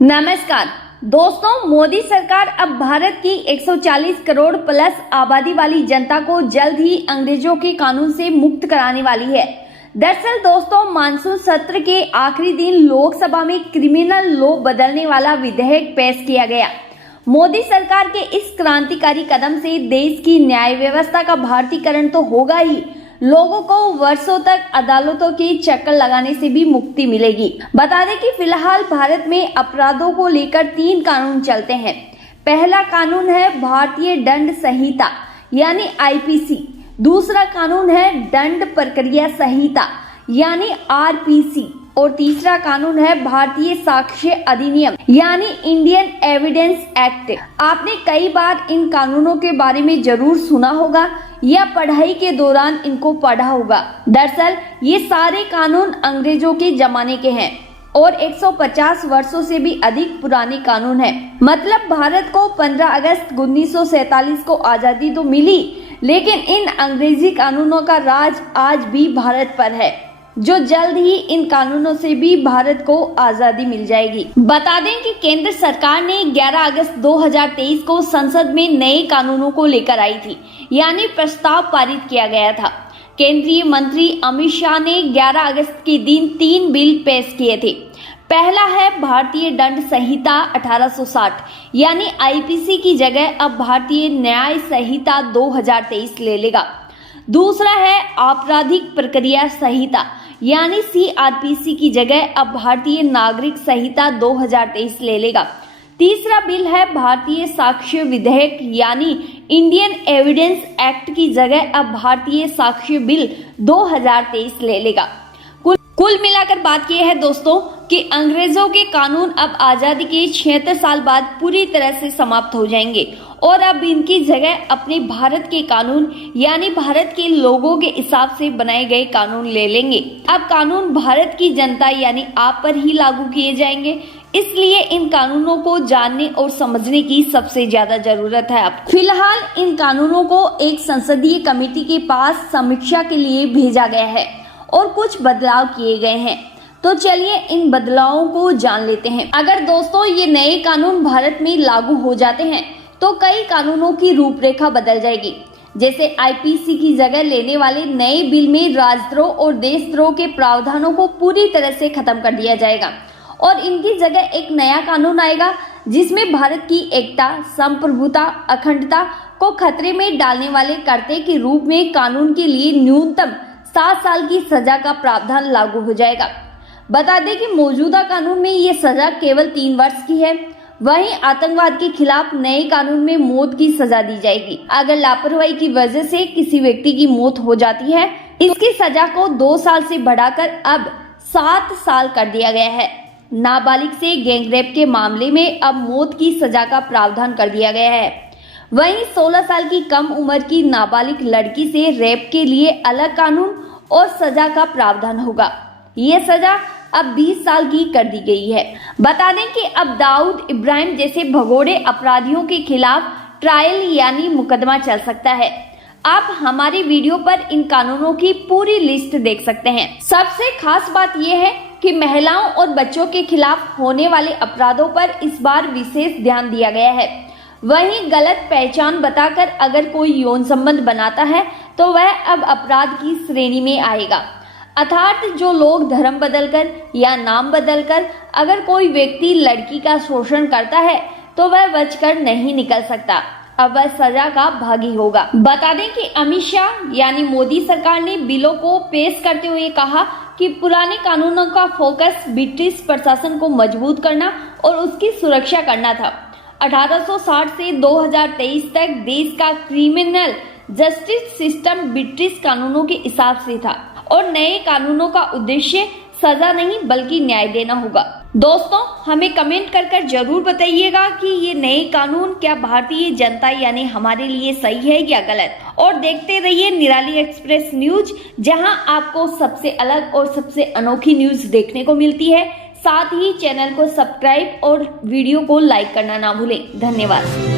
नमस्कार दोस्तों, मोदी सरकार अब भारत की 140 करोड़ प्लस आबादी वाली जनता को जल्द ही अंग्रेजों के कानून से मुक्त कराने वाली है। दरअसल दोस्तों, मानसून सत्र के आखिरी दिन लोकसभा में क्रिमिनल लॉ बदलने वाला विधेयक पेश किया गया। मोदी सरकार के इस क्रांतिकारी कदम से देश की न्याय व्यवस्था का भारतीकरण तो होगा ही, लोगों को वर्षों तक अदालतों के चक्कर लगाने से भी मुक्ति मिलेगी। बता दें कि फिलहाल भारत में अपराधों को लेकर 3 कानून चलते हैं। पहला कानून है भारतीय दंड संहिता यानी आईपीसी, दूसरा कानून है दंड प्रक्रिया संहिता यानी आरपीसी और तीसरा कानून है भारतीय साक्ष्य अधिनियम यानी इंडियन एविडेंस एक्ट। आपने कई बार इन कानूनों के बारे में जरूर सुना होगा या पढ़ाई के दौरान इनको पढ़ा होगा। दरअसल ये सारे कानून अंग्रेजों के जमाने के हैं और 150 वर्षों से भी अधिक पुराने कानून हैं। मतलब भारत को 15 अगस्त 1947 को आजादी तो मिली, लेकिन इन अंग्रेजी कानूनों का राज आज भी भारत पर है, जो जल्द ही इन कानूनों से भी भारत को आजादी मिल जाएगी। बता दें कि केंद्र सरकार ने 11 अगस्त 2023 को संसद में नए कानूनों को लेकर आई थी, यानी प्रस्ताव पारित किया गया था। केंद्रीय मंत्री अमित शाह ने 11 अगस्त के दिन 3 बिल पेश किए थे। पहला है भारतीय दंड संहिता 1860 यानी आईपीसी की जगह अब भारतीय न्याय संहिता 2023 ले लेगा। दूसरा है आपराधिक प्रक्रिया संहिता यानी सीआरपीसी की जगह अब भारतीय नागरिक संहिता 2023 ले लेगा। तीसरा बिल है भारतीय साक्ष्य विधेयक यानी इंडियन एविडेंस एक्ट की जगह अब भारतीय साक्ष्य बिल 2023 ले लेगा। कुल मिलाकर बात यह है दोस्तों कि अंग्रेजों के कानून अब आजादी के 76 साल बाद पूरी तरह से समाप्त हो जाएंगे और अब इनकी जगह अपने भारत के कानून यानी भारत के लोगों के हिसाब से बनाए गए कानून ले लेंगे। अब कानून भारत की जनता यानी आप पर ही लागू किए जाएंगे, इसलिए इन कानूनों को जानने और समझने की सबसे ज्यादा जरूरत है आपको। फिलहाल इन कानूनों को एक संसदीय कमेटी के पास समीक्षा के लिए भेजा गया है और कुछ बदलाव किए गए हैं। तो चलिए इन बदलावों को जान लेते हैं। अगर दोस्तों ये नए कानून भारत में लागू हो जाते हैं तो कई कानूनों की रूपरेखा बदल जाएगी। जैसे आईपीसी की जगह लेने वाले नए बिल में राजद्रोह और देशद्रोह के प्रावधानों को पूरी तरह से खत्म कर दिया जाएगा और इनकी जगह एक नया कानून आएगा जिसमें भारत की एकता, संप्रभुता, अखंडता को खतरे में डालने वाले कर्तव्य के रूप में कानून के लिए न्यूनतम 7 साल की सजा का प्रावधान लागू हो जाएगा। बता दें कि मौजूदा कानून में ये सजा केवल 3 वर्ष की है। वहीं आतंकवाद के खिलाफ नए कानून में मौत की सजा दी जाएगी। अगर लापरवाही की वजह से किसी व्यक्ति की मौत हो जाती है, इसकी सजा को 2 साल से बढ़ाकर अब 7 साल कर दिया गया है। नाबालिग से गैंगरेप के मामले में अब मौत की सजा का प्रावधान कर दिया गया है। वहीं 16 साल की कम उम्र की नाबालिग लड़की से रेप के लिए अलग कानून और सजा का प्रावधान होगा। ये सजा अब 20 साल की कर दी गई है। बता दें कि अब दाऊद इब्राहिम जैसे भगोड़े अपराधियों के खिलाफ ट्रायल यानी मुकदमा चल सकता है। आप हमारी वीडियो पर इन कानूनों की पूरी लिस्ट देख सकते हैं। सबसे खास बात यह है कि महिलाओं और बच्चों के खिलाफ होने वाले अपराधों पर इस बार विशेष ध्यान दिया गया है। वहीं गलत पहचान बताकर अगर कोई यौन संबंध बनाता है तो वह अब अपराध की श्रेणी में आएगा। अर्थात जो लोग धर्म बदलकर या नाम बदलकर अगर कोई व्यक्ति लड़की का शोषण करता है तो वह बचकर नहीं निकल सकता, अब वह सजा का भागी होगा। बता दें कि अमित शाह यानी मोदी सरकार ने बिलों को पेश करते हुए कहा कि पुराने कानूनों का फोकस ब्रिटिश प्रशासन को मजबूत करना और उसकी सुरक्षा करना था। 1860 से 2023 तक देश का क्रिमिनल जस्टिस सिस्टम ब्रिटिश कानूनों के हिसाब से था और नए कानूनों का उद्देश्य सजा नहीं बल्कि न्याय देना होगा। दोस्तों, हमें कमेंट कर जरूर बताइएगा कि ये नए कानून क्या भारतीय जनता यानी हमारे लिए सही है या गलत। और देखते रहिए निराली एक्सप्रेस न्यूज, जहां आपको सबसे अलग और सबसे अनोखी न्यूज देखने को मिलती है। साथ ही चैनल को सब्सक्राइब और वीडियो को लाइक करना ना भूलें। धन्यवाद।